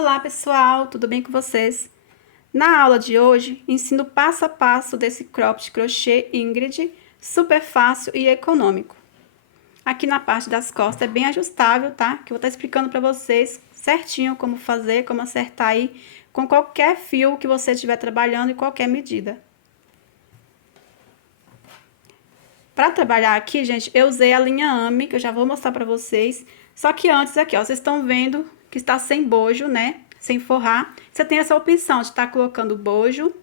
Olá pessoal, tudo bem com vocês? Na aula de hoje, ensino passo a passo desse cropped crochê Ingrid, super fácil e econômico. Aqui na parte das costas é bem ajustável, tá? Que eu vou estar explicando para vocês certinho como fazer, como acertar aí com qualquer fio que você estiver trabalhando e qualquer medida. Para trabalhar aqui, gente, eu usei a linha AME, que eu já vou mostrar para vocês. Só que antes aqui, ó, vocês estão vendo que está sem bojo, né? Sem forrar. Você tem essa opção de estar colocando bojo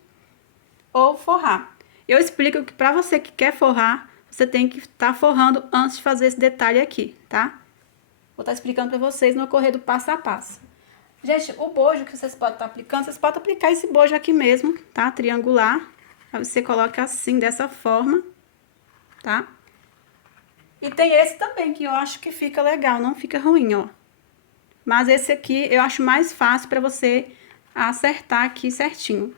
ou forrar. Eu explico que para você que quer forrar, você tem que estar forrando antes de fazer esse detalhe aqui, tá? Vou estar explicando para vocês no ocorrer do passo a passo. Gente, o bojo que vocês podem estar aplicando, vocês podem aplicar esse bojo aqui mesmo, tá? Triangular. Aí você coloca assim, dessa forma, tá? E tem esse também, que eu acho que fica legal, não fica ruim, ó. Mas esse aqui eu acho mais fácil para você acertar aqui certinho.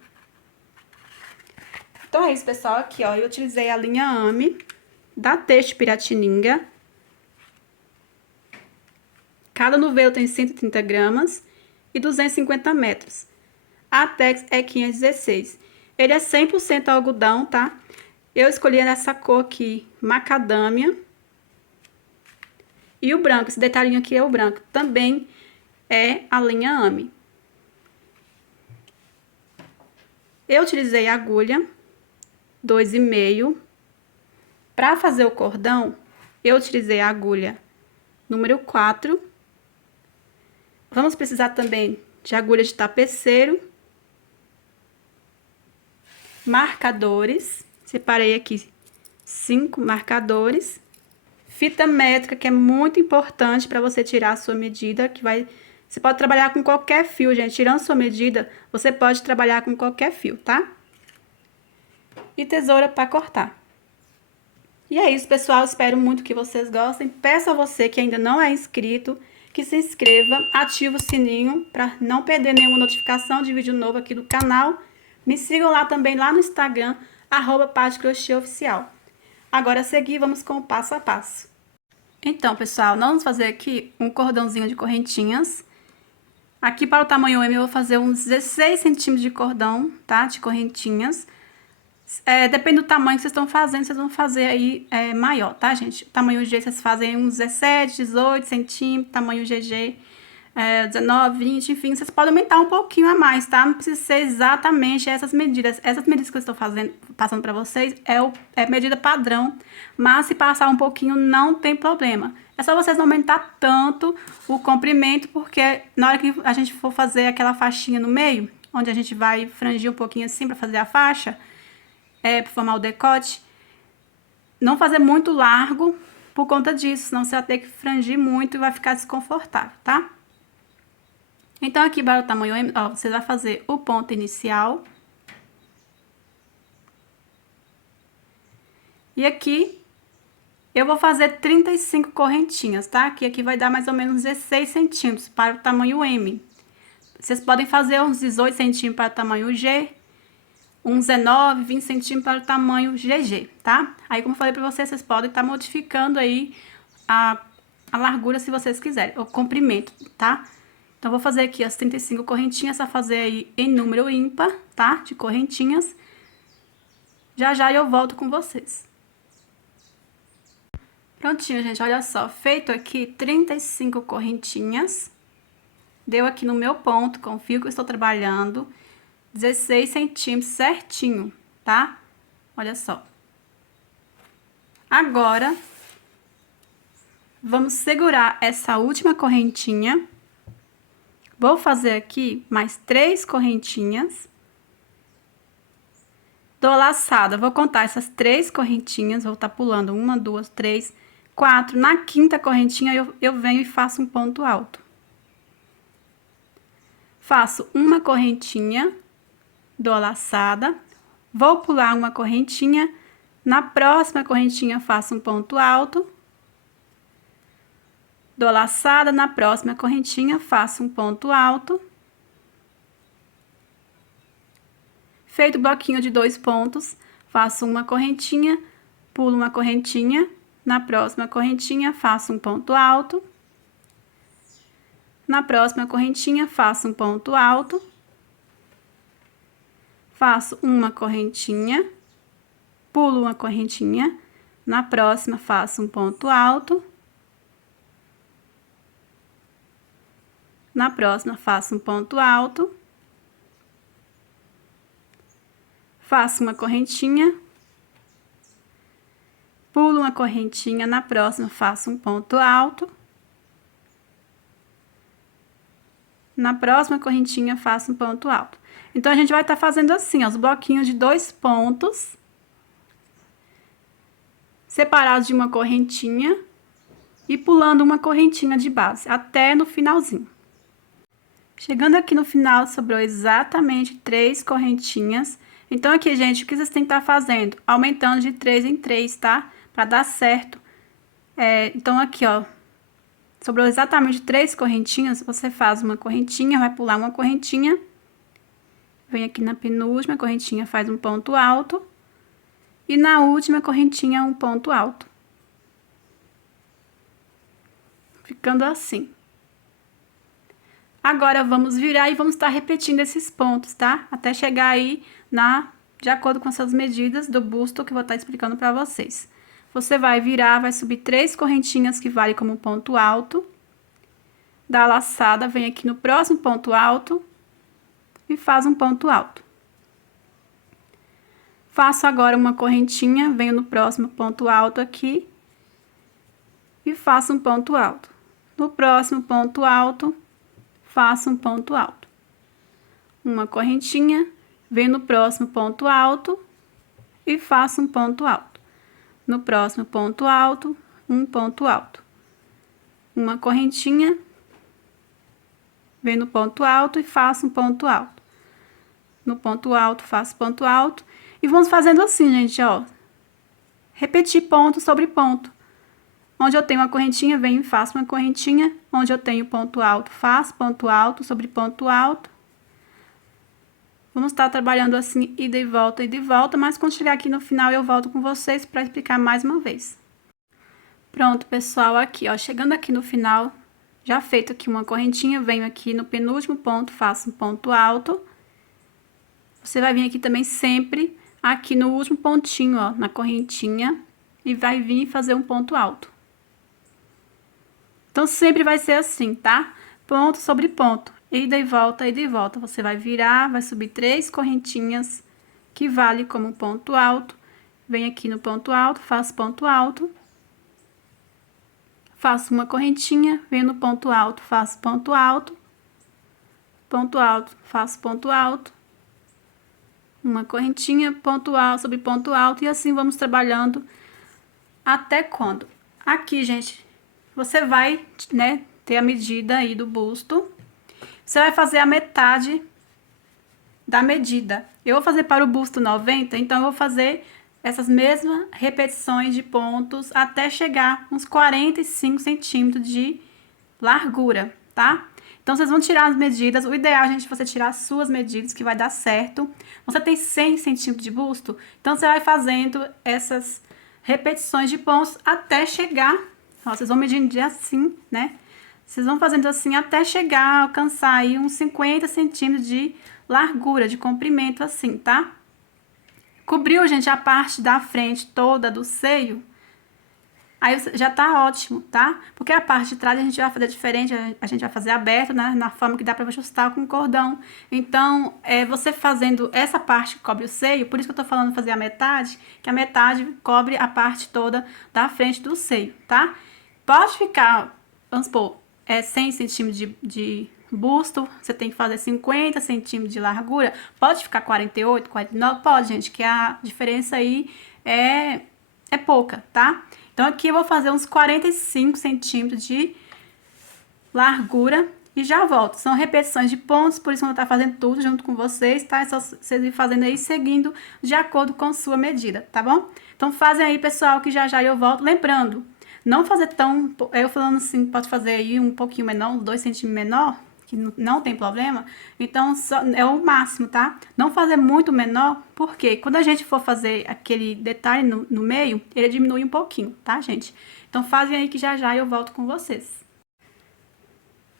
Então é isso, pessoal. Aqui, ó, eu utilizei a linha AME da Têxtil Piratininga. Cada novelo tem 130 gramas e 250 metros. A Tex é 516. Ele é 100% algodão, tá? Eu escolhi essa cor aqui, macadâmia. E o branco, esse detalhinho aqui é o branco, também é a linha AME. Eu utilizei a agulha 2,5. Para fazer o cordão, eu utilizei a agulha número 4. Vamos precisar também de agulha de tapeceiro, marcadores, separei aqui 5 marcadores, fita métrica, que é muito importante para você tirar a sua medida, você pode trabalhar com qualquer fio, gente. Tirando sua medida, você pode trabalhar com qualquer fio, tá? E tesoura para cortar. E é isso, pessoal. Espero muito que vocês gostem. Peço a você que ainda não é inscrito, que se inscreva, ative o sininho para não perder nenhuma notificação de vídeo novo aqui do canal. Me sigam lá também, lá no Instagram, @patecrochêoficial. Agora a seguir, vamos com o passo a passo. Então, pessoal, nós vamos fazer aqui um cordãozinho de correntinhas. Aqui para o tamanho M eu vou fazer uns 16 centímetros de cordão, tá? De correntinhas. Depende do tamanho que vocês estão fazendo, vocês vão fazer aí maior, tá, gente? O tamanho G vocês fazem uns 17, 18 centímetros, tamanho GG 19, 20, enfim, vocês podem aumentar um pouquinho a mais, tá? Não precisa ser exatamente essas medidas. Essas medidas que eu estou passando pra vocês é medida padrão, mas se passar um pouquinho não tem problema. É só vocês não aumentar tanto o comprimento, porque na hora que a gente for fazer aquela faixinha no meio, onde a gente vai frangir um pouquinho assim pra fazer a faixa, para formar o decote, não fazer muito largo por conta disso, senão você vai ter que frangir muito e vai ficar desconfortável, tá? Então, aqui para o tamanho M, ó, você vai fazer o ponto inicial. E aqui, eu vou fazer 35 correntinhas, tá? Que aqui vai dar mais ou menos 16 centímetros para o tamanho M. Vocês podem fazer uns 18 centímetros para o tamanho G, uns 19, 20 centímetros para o tamanho GG, tá? Aí, como eu falei pra vocês, vocês podem estar modificando aí a largura se vocês quiserem, o comprimento, tá? Então, vou fazer aqui as 35 correntinhas, só fazer aí em número ímpar, tá? De correntinhas. Já já eu volto com vocês. Prontinho, gente, olha só. Feito aqui 35 correntinhas. Deu aqui no meu ponto, com o fio que eu estou trabalhando, 16 centímetros certinho, tá? Olha só. Agora, vamos segurar essa última correntinha. Vou fazer aqui mais 3 correntinhas. Dou laçada, vou contar essas 3 correntinhas, vou estar pulando 1, 2, 3, 4. Na quinta correntinha, eu venho e faço um ponto alto. Faço uma correntinha, dou a laçada, vou pular uma correntinha, na próxima correntinha faço um ponto alto, dou a laçada, na próxima correntinha faço um ponto alto. Feito o bloquinho de 2 pontos, faço uma correntinha, pulo uma correntinha, na próxima correntinha faço um ponto alto. Na próxima correntinha, faço um ponto alto. Faço uma correntinha, pulo uma correntinha. Na próxima, faço um ponto alto. Na próxima, faço um ponto alto. Faço uma correntinha. Pulo uma correntinha. Na próxima, faço um ponto alto. Na próxima correntinha, faço um ponto alto. Então, a gente vai estar fazendo assim, ó, os bloquinhos de 2 pontos separados de uma correntinha e pulando uma correntinha de base, até no finalzinho. Chegando aqui no final, sobrou exatamente 3 correntinhas. Então, aqui, gente, o que vocês têm que estar fazendo? Aumentando de 3 em 3, tá? Pra dar certo. Então, aqui, ó, sobrou exatamente 3 correntinhas, você faz uma correntinha, vai pular uma correntinha, vem aqui na penúltima correntinha, faz um ponto alto, e na última correntinha, um ponto alto. Ficando assim. Agora, vamos virar e vamos estar repetindo esses pontos, tá? Até chegar aí de acordo com essas medidas do busto que eu vou estar explicando pra vocês. Você vai virar, vai subir 3 correntinhas que vale como ponto alto. Dá a laçada, vem aqui no próximo ponto alto e faz um ponto alto. Faço agora uma correntinha, venho no próximo ponto alto aqui e faço um ponto alto. No próximo ponto alto, faço um ponto alto. Uma correntinha, venho no próximo ponto alto e faço um ponto alto. No próximo ponto alto, um ponto alto. Uma correntinha, venho no ponto alto e faço um ponto alto. No ponto alto, faço ponto alto. E vamos fazendo assim, gente, ó. Repetir ponto sobre ponto. Onde eu tenho uma correntinha, venho e faço uma correntinha. Onde eu tenho ponto alto, faço ponto alto sobre ponto alto. Vamos estar trabalhando assim, ida e volta, mas quando chegar aqui no final eu volto com vocês para explicar mais uma vez. Pronto, pessoal, aqui, ó, chegando aqui no final, já feito aqui uma correntinha, venho aqui no penúltimo ponto, faço um ponto alto. Você vai vir aqui também sempre, aqui no último pontinho, ó, na correntinha, e vai vir fazer um ponto alto. Então, sempre vai ser assim, tá? Ponto sobre ponto. Ida e volta, você vai virar, vai subir 3 correntinhas, que vale como ponto alto. Vem aqui no ponto alto, faço ponto alto. Faço uma correntinha, venho no ponto alto, faço ponto alto. Ponto alto, faço ponto alto. Uma correntinha, ponto alto sobre ponto alto, e assim vamos trabalhando até quando? Aqui, gente, você vai, né, ter a medida aí do busto. Você vai fazer a metade da medida. Eu vou fazer para o busto 90, então eu vou fazer essas mesmas repetições de pontos até chegar uns 45 centímetros de largura, tá? Então, vocês vão tirar as medidas. O ideal, gente, é você tirar as suas medidas, que vai dar certo. Você tem 100 centímetros de busto, então você vai fazendo essas repetições de pontos até chegar. Ó, vocês vão medindo assim, né? Vocês vão fazendo assim até chegar, alcançar aí uns 50 centímetros de largura, de comprimento assim, tá? Cobriu, gente, a parte da frente toda do seio, aí já tá ótimo, tá? Porque a parte de trás a gente vai fazer diferente, a gente vai fazer aberto, né? Na forma que dá pra ajustar com cordão. Então, você fazendo essa parte que cobre o seio, por isso que eu tô falando fazer a metade, que a metade cobre a parte toda da frente do seio, tá? Pode ficar, vamos supor, 100 centímetros de busto, você tem que fazer 50 centímetros de largura, pode ficar 48, 49, pode, gente, que a diferença aí é pouca, tá? Então, aqui eu vou fazer uns 45 centímetros de largura e já volto. São repetições de pontos, por isso eu vou estar fazendo tudo junto com vocês, tá? É só vocês ir fazendo aí, seguindo de acordo com sua medida, tá bom? Então, fazem aí, pessoal, que já eu volto. Lembrando, não fazer tão... Eu falando assim, pode fazer aí um pouquinho menor, 2 centímetros menor, que não tem problema. Então, é o máximo, tá? Não fazer muito menor, porque quando a gente for fazer aquele detalhe no meio, ele diminui um pouquinho, tá, gente? Então, fazem aí que já eu volto com vocês.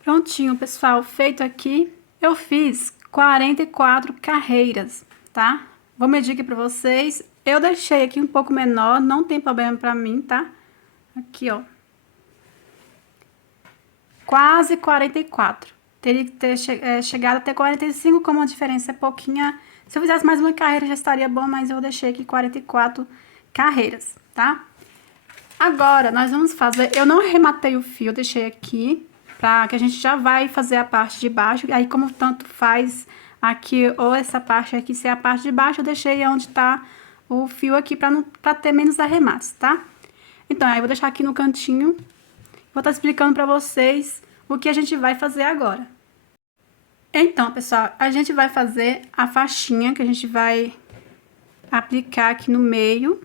Prontinho, pessoal, feito aqui, eu fiz 44 carreiras, tá? Vou medir aqui pra vocês. Eu deixei aqui um pouco menor, não tem problema pra mim, tá? Aqui, ó. Quase 44. Teria que ter chegado até 45, como a diferença é pouquinha. Se eu fizesse mais uma carreira já estaria bom, mas eu deixei aqui 44 carreiras, tá? Agora, nós vamos fazer... Eu não arrematei o fio, eu deixei aqui, pra que a gente já vai fazer a parte de baixo. Aí, como tanto faz aqui ou essa parte aqui ser a parte de baixo, eu deixei onde tá o fio aqui pra ter menos arremates, tá? Então, aí eu vou deixar aqui no cantinho. Vou estar explicando pra vocês o que a gente vai fazer agora. Então, pessoal, a gente vai fazer a faixinha que a gente vai aplicar aqui no meio,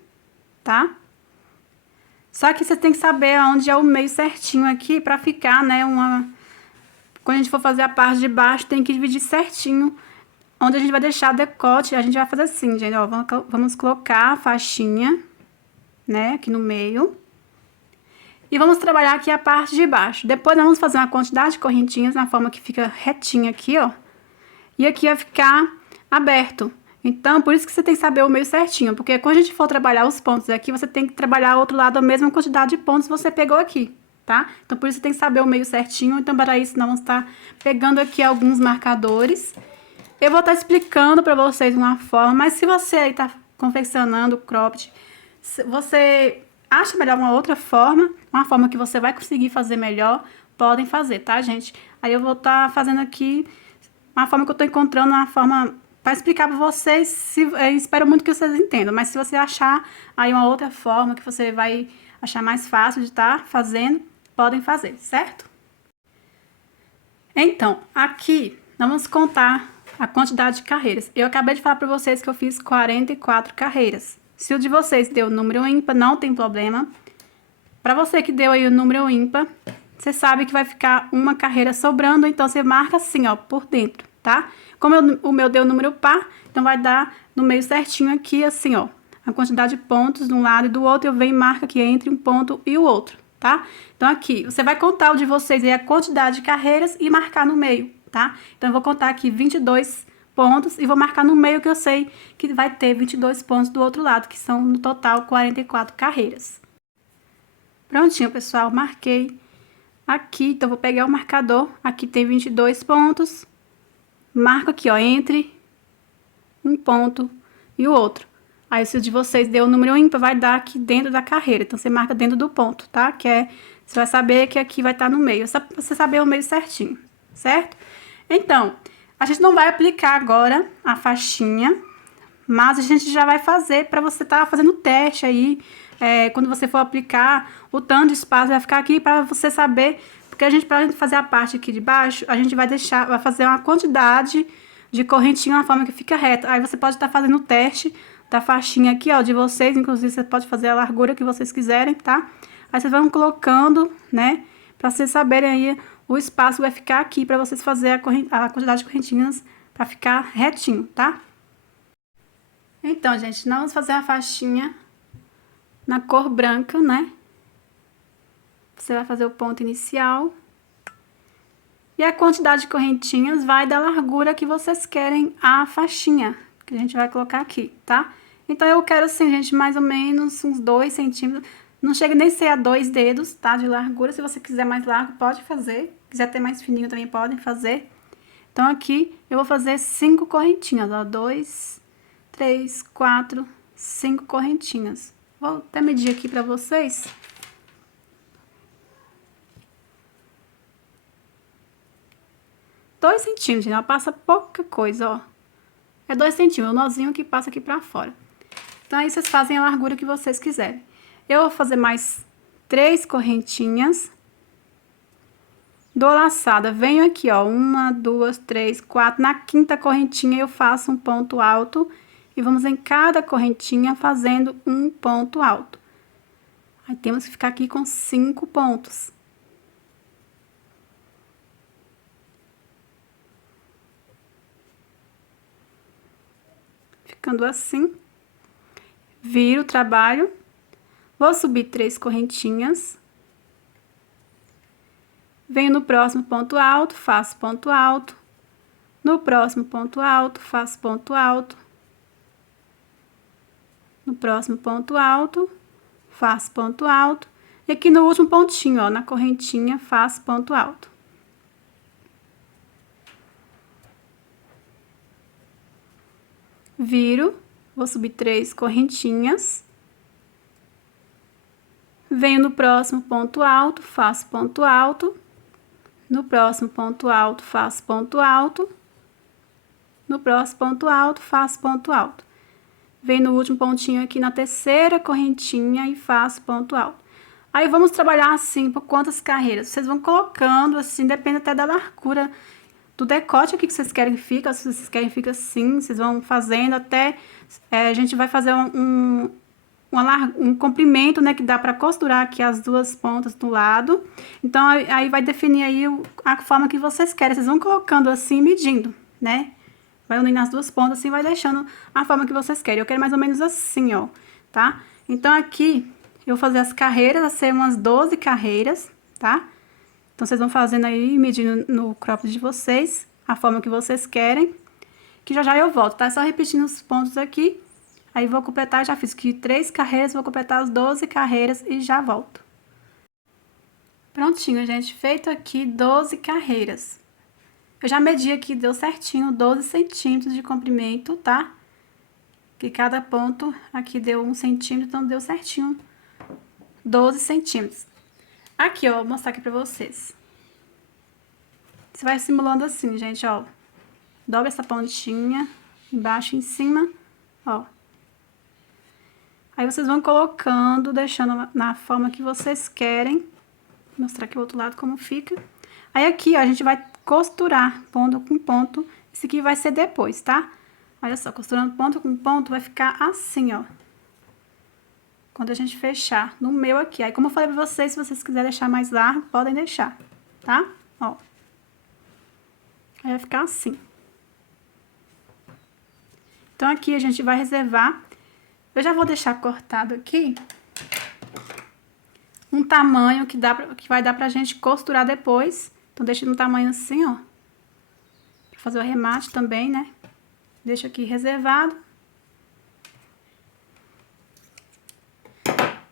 tá? Só que você tem que saber onde é o meio certinho aqui pra ficar, né, Quando a gente for fazer a parte de baixo, tem que dividir certinho onde a gente vai deixar o decote. A gente vai fazer assim, gente, ó, vamos colocar a faixinha, né, aqui no meio. E vamos trabalhar aqui a parte de baixo. Depois nós vamos fazer uma quantidade de correntinhas na forma que fica retinha aqui, ó. E aqui vai ficar aberto. Então, por isso que você tem que saber o meio certinho. Porque quando a gente for trabalhar os pontos aqui, você tem que trabalhar o outro lado a mesma quantidade de pontos que você pegou aqui, tá? Então, por isso você tem que saber o meio certinho. Então, para isso, nós vamos estar pegando aqui alguns marcadores. Eu vou estar explicando para vocês uma forma. Mas se você aí tá confeccionando o cropped, você... acha melhor uma outra forma, uma forma que você vai conseguir fazer melhor, podem fazer, tá, gente? Aí eu vou estar fazendo aqui uma forma que eu tô encontrando, uma forma para explicar para vocês, espero muito que vocês entendam, mas se você achar aí uma outra forma que você vai achar mais fácil de estar fazendo, podem fazer, certo? Então, aqui, nós vamos contar a quantidade de carreiras. Eu acabei de falar para vocês que eu fiz 44 carreiras. Se o de vocês deu número ímpar, não tem problema. Para você que deu aí o número ímpar, você sabe que vai ficar uma carreira sobrando, então você marca assim, ó, por dentro, tá? Como o meu deu número par, então vai dar no meio certinho aqui, assim, ó, a quantidade de pontos de um lado e do outro, eu venho e marco aqui entre um ponto e o outro, tá? Então aqui, você vai contar o de vocês aí, a quantidade de carreiras e marcar no meio, tá? Então eu vou contar aqui 22 pontos e vou marcar no meio que eu sei que vai ter 22 pontos do outro lado, que são no total 44 carreiras. Prontinho, pessoal, marquei aqui, então vou pegar o marcador, aqui tem 22 pontos, marco aqui, ó, entre um ponto e o outro. Aí se o de vocês deu o número ímpar, vai dar aqui dentro da carreira, então você marca dentro do ponto, tá? Você vai saber que aqui vai estar no meio, é só pra você saber o meio certinho, certo? Então, a gente não vai aplicar agora a faixinha, mas a gente já vai fazer para você estar fazendo o teste aí. Quando você for aplicar, o tanto de espaço vai ficar aqui para você saber. Porque pra gente fazer a parte aqui de baixo, a gente vai fazer uma quantidade de correntinha na forma que fica reta. Aí você pode estar fazendo o teste da faixinha aqui, ó, de vocês. Inclusive, você pode fazer a largura que vocês quiserem, tá? Aí vocês vão colocando, né, para vocês saberem aí o espaço vai ficar aqui para vocês fazerem a quantidade de correntinhas para ficar retinho, tá? Então, gente, nós vamos fazer a faixinha na cor branca, né? Você vai fazer o ponto inicial. E a quantidade de correntinhas vai da largura que vocês querem a faixinha, que a gente vai colocar aqui, tá? Então, eu quero assim, gente, mais ou menos uns 2 centímetros. Não chega nem a ser a 2 dedos, tá? De largura. Se você quiser mais largo, pode fazer. Se quiser ter mais fininho, também podem fazer. Então, aqui, eu vou fazer 5 correntinhas, ó. 2, 3, 4, 5 correntinhas. Vou até medir aqui pra vocês. Dois centímetros, né? Passa pouca coisa, ó. É 2 centímetros, o nozinho que passa aqui pra fora. Então, aí vocês fazem a largura que vocês quiserem. Eu vou fazer mais 3 correntinhas. Dou laçada, venho aqui, ó, 1, 2, 3, 4. Na quinta correntinha eu faço um ponto alto e vamos em cada correntinha fazendo um ponto alto. Aí temos que ficar aqui com 5 pontos. Ficando assim. Viro o trabalho. Vou subir 3 correntinhas. Venho no próximo ponto alto, faço ponto alto. No próximo ponto alto, faço ponto alto. No próximo ponto alto, faço ponto alto. E aqui no último pontinho, ó, na correntinha, faço ponto alto. Viro, vou subir 3 correntinhas. Venho no próximo ponto alto, faço ponto alto. No próximo ponto alto, faço ponto alto. No próximo ponto alto, faço ponto alto. Venho no último pontinho aqui na terceira correntinha e faço ponto alto. Aí, vamos trabalhar assim por quantas carreiras? Vocês vão colocando assim, depende até da largura do decote aqui que vocês querem que fique. Se vocês querem que fique assim, vocês vão fazendo até... a gente vai fazer um comprimento, né, que dá pra costurar aqui as duas pontas do lado. Então, aí vai definir aí a forma que vocês querem. Vocês vão colocando assim, medindo, né? Vai unindo as duas pontas assim, vai deixando a forma que vocês querem. Eu quero mais ou menos assim, ó, tá? Então, aqui, eu vou fazer as carreiras, vai ser umas 12 carreiras, tá? Então, vocês vão fazendo aí, medindo no cropped de vocês, a forma que vocês querem. Que já eu volto, tá? Só repetindo os pontos aqui. Aí, vou completar, já fiz aqui 3 carreiras, vou completar as 12 carreiras e já volto. Prontinho, gente. Feito aqui 12 carreiras. Eu já medi aqui, deu certinho 12 centímetros de comprimento, tá? Que cada ponto aqui deu 1 centímetro, então deu certinho 12 centímetros. Aqui, ó, vou mostrar aqui pra vocês. Você vai simulando assim, gente, ó. Dobra essa pontinha, embaixo e em cima, ó. Aí, vocês vão colocando, deixando na forma que vocês querem. Vou mostrar aqui o outro lado como fica. Aí, aqui, ó, a gente vai costurar ponto com ponto. Esse aqui vai ser depois, tá? Olha só, costurando ponto com ponto, vai ficar assim, ó. Quando a gente fechar no meio aqui. Aí, como eu falei pra vocês, se vocês quiserem deixar mais largo, podem deixar, tá? Ó. Aí, vai ficar assim. Então, aqui a gente vai reservar. Eu já vou deixar cortado aqui um tamanho que vai dar pra gente costurar depois. Então, deixa no tamanho assim, ó. Pra fazer o arremate também, né? Deixa aqui reservado.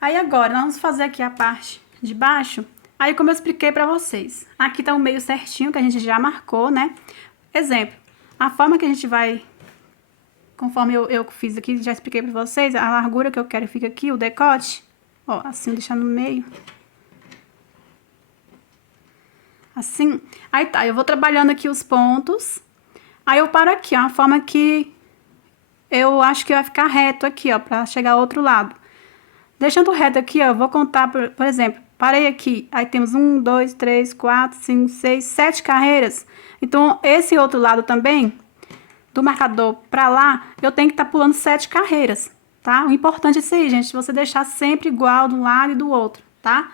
Aí, agora, nós vamos fazer aqui a parte de baixo. Aí, como eu expliquei pra vocês. Aqui tá o meio certinho, que a gente já marcou, né? Exemplo, a forma que a gente vai... Conforme eu fiz aqui, já expliquei pra vocês. A largura que eu quero fica aqui, o decote. Ó, assim, deixar no meio. Assim. Aí tá, eu vou trabalhando aqui os pontos. Aí eu paro aqui, ó, a forma que eu acho que vai ficar reto aqui, ó, pra chegar ao outro lado. Deixando reto aqui, ó, eu vou contar, por exemplo, parei aqui, aí temos 1, 2, 3, 4, 5, 6, 7 carreiras. Então, esse outro lado também, do marcador pra lá, eu tenho que estar pulando 7 carreiras, tá? O importante é isso aí, gente, você deixar sempre igual de um lado e do outro, tá?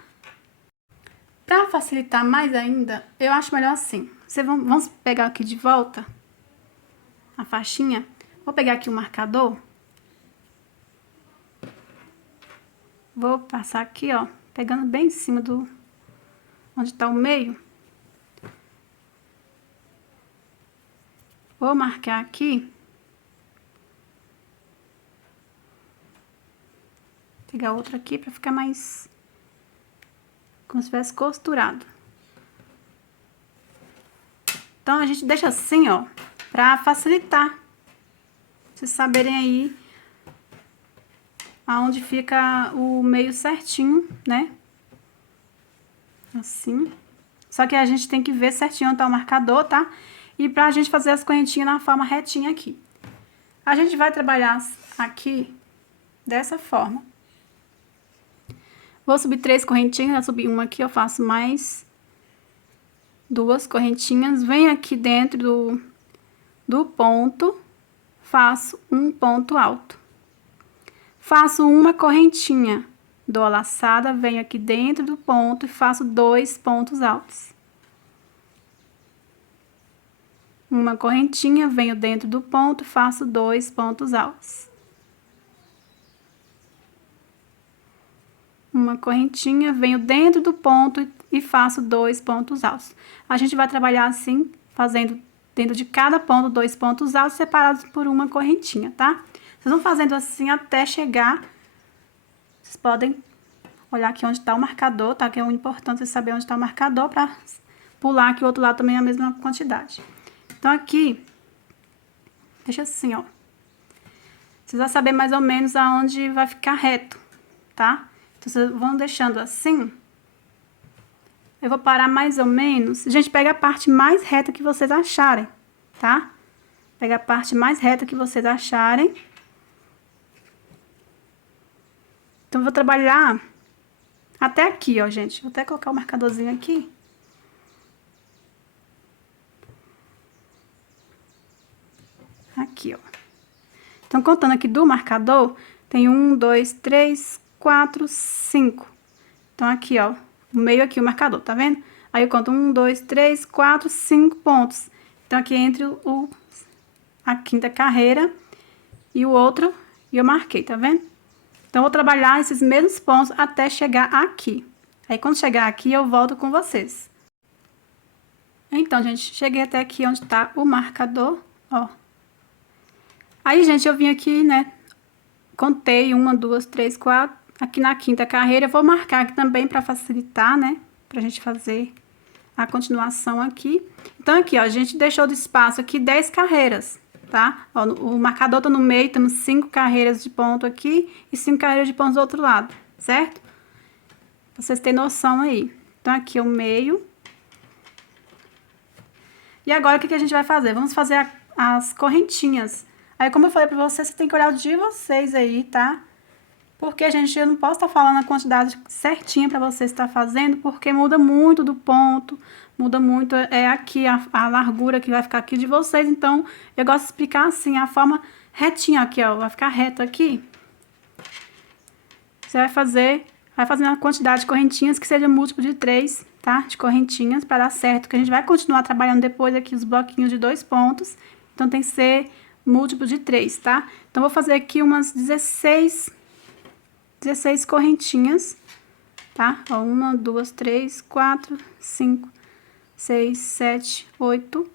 Pra facilitar mais ainda, eu acho melhor assim. Vamos pegar aqui de volta a faixinha. Vou pegar aqui o marcador. Vou passar aqui, ó, pegando bem em cima do... onde tá o meio. Vou marcar aqui. Pegar outra aqui pra ficar mais... como se tivesse costurado. Então, a gente deixa assim, ó, pra facilitar. Pra vocês saberem aí aonde fica o meio certinho, né? Assim. Só que a gente tem que ver certinho onde tá o marcador, tá? E pra gente fazer as correntinhas na forma retinha aqui. A gente vai trabalhar aqui dessa forma. Vou subir 3 correntinhas, já subi uma aqui, eu faço mais 2 correntinhas. Venho aqui dentro do ponto, faço um ponto alto. Faço uma correntinha, dou a laçada, venho aqui dentro do ponto e faço 2 pontos altos. Uma correntinha, venho dentro do ponto, faço 2 pontos altos. Uma correntinha, venho dentro do ponto e e faço 2 pontos altos. A gente vai trabalhar assim, fazendo dentro de cada ponto 2 pontos altos separados por uma correntinha, tá? Vocês vão fazendo assim até chegar. Vocês podem olhar aqui onde tá o marcador, tá? Que é o importante vocês saber onde tá o marcador para pular aqui o outro lado também a mesma quantidade. Então aqui, deixa assim, ó. Vocês vão saber mais ou menos aonde vai ficar reto, tá? Então vocês vão deixando assim. Eu vou parar mais ou menos. Gente, pega a parte mais reta que vocês acharem, tá? Pega a parte mais reta que vocês acharem. Então, eu vou trabalhar até aqui, ó, gente. Vou até colocar o marcadorzinho aqui. Aqui, ó. Então, contando aqui do marcador, tem 1, 2, 3, 4, 5. Então, aqui, ó. No meio aqui o marcador, tá vendo? Aí eu conto 1, 2, 3, 4, 5 pontos. Então, aqui entre a quinta carreira e o outro, e eu marquei, tá vendo? Então, eu vou trabalhar esses mesmos pontos até chegar aqui. Aí, quando chegar aqui, eu volto com vocês. Então, gente, cheguei até aqui onde tá o marcador, ó. Aí, gente, eu vim aqui, né, contei 1, 2, 3, 4... Aqui na quinta carreira, eu vou marcar aqui também para facilitar, né? Pra gente fazer a continuação aqui. Então, aqui, ó, a gente deixou de espaço aqui 10 carreiras, tá? Ó, o marcador tá no meio, temos 5 carreiras de ponto aqui e 5 carreiras de ponto do outro lado, certo? Pra vocês terem noção aí. Então, aqui é o meio. E agora, o que a gente vai fazer? Vamos fazer as correntinhas. Aí, como eu falei pra vocês, você tem que olhar o de vocês aí, tá? Porque, gente, eu não posso estar falando a quantidade certinha para você estar fazendo, porque muda muito do ponto, muda muito aqui a largura que vai ficar aqui de vocês. Então, eu gosto de explicar assim, a forma retinha aqui, ó, vai ficar reto aqui. Você vai fazendo a quantidade de correntinhas que seja múltiplo de 3, tá? De correntinhas para dar certo, que a gente vai continuar trabalhando depois aqui os bloquinhos de 2 pontos. Então, tem que ser múltiplo de 3, tá? Então, vou fazer aqui umas 16 correntinhas, tá? Ó, 1, 2, 3, 4, 5, 6, 7, 8,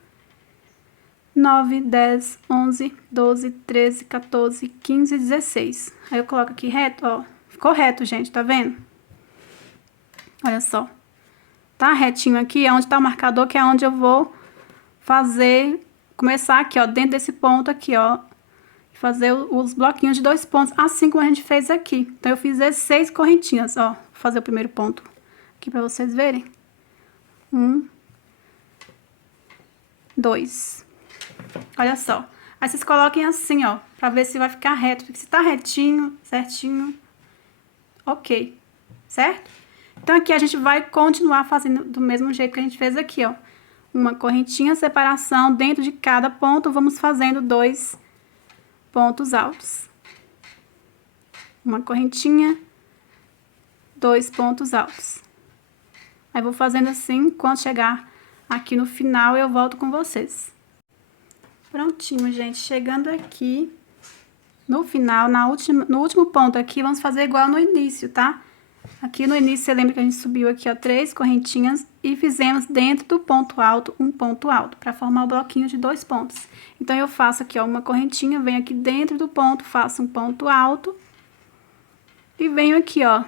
9, 10, 11, 12, 13, 14, 15, 16. Aí eu coloco aqui reto, ó. Ficou reto, gente, tá vendo? Olha só. Tá retinho aqui, é onde tá o marcador, que é onde eu vou começar aqui, ó, dentro desse ponto aqui, ó. Fazer os bloquinhos de 2 pontos, assim como a gente fez aqui. Então, eu fiz 16 correntinhas, ó. Vou fazer o primeiro ponto aqui pra vocês verem. 1, 2. Olha só. Aí, vocês coloquem assim, ó, pra ver se vai ficar reto. Porque se tá retinho, certinho, ok, certo? Então, aqui a gente vai continuar fazendo do mesmo jeito que a gente fez aqui, ó. Uma correntinha, separação, dentro de cada ponto, vamos fazendo 2 pontos altos. Uma correntinha, 2 pontos altos. Aí, vou fazendo assim, quando chegar aqui no final, eu volto com vocês. Prontinho, gente. Chegando aqui no final, no último ponto aqui, vamos fazer igual no início, tá? Aqui no início, você lembra que a gente subiu aqui, ó, 3 correntinhas e fizemos dentro do ponto alto, um ponto alto, para formar o bloquinho de 2 pontos. Então, eu faço aqui, ó, uma correntinha, venho aqui dentro do ponto, faço um ponto alto e venho aqui, ó,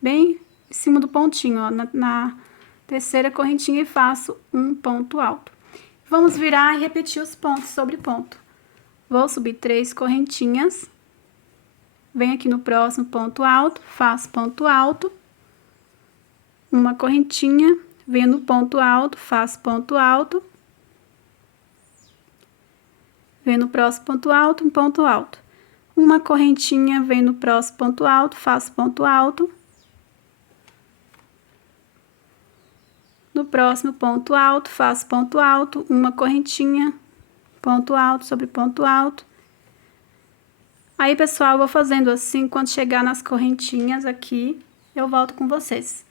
bem em cima do pontinho, ó, na terceira correntinha e faço um ponto alto. Vamos virar e repetir os pontos sobre ponto. Vou subir 3 correntinhas. Venho aqui no próximo ponto alto, faço ponto alto, uma correntinha, venho no ponto alto, faço ponto alto, venho no próximo ponto alto, um ponto alto, uma correntinha, venho no próximo ponto alto, faço ponto alto, no próximo ponto alto, faço ponto alto, uma correntinha, ponto alto sobre ponto alto. Aí, pessoal, eu vou fazendo assim, quando chegar nas correntinhas aqui, eu volto com vocês.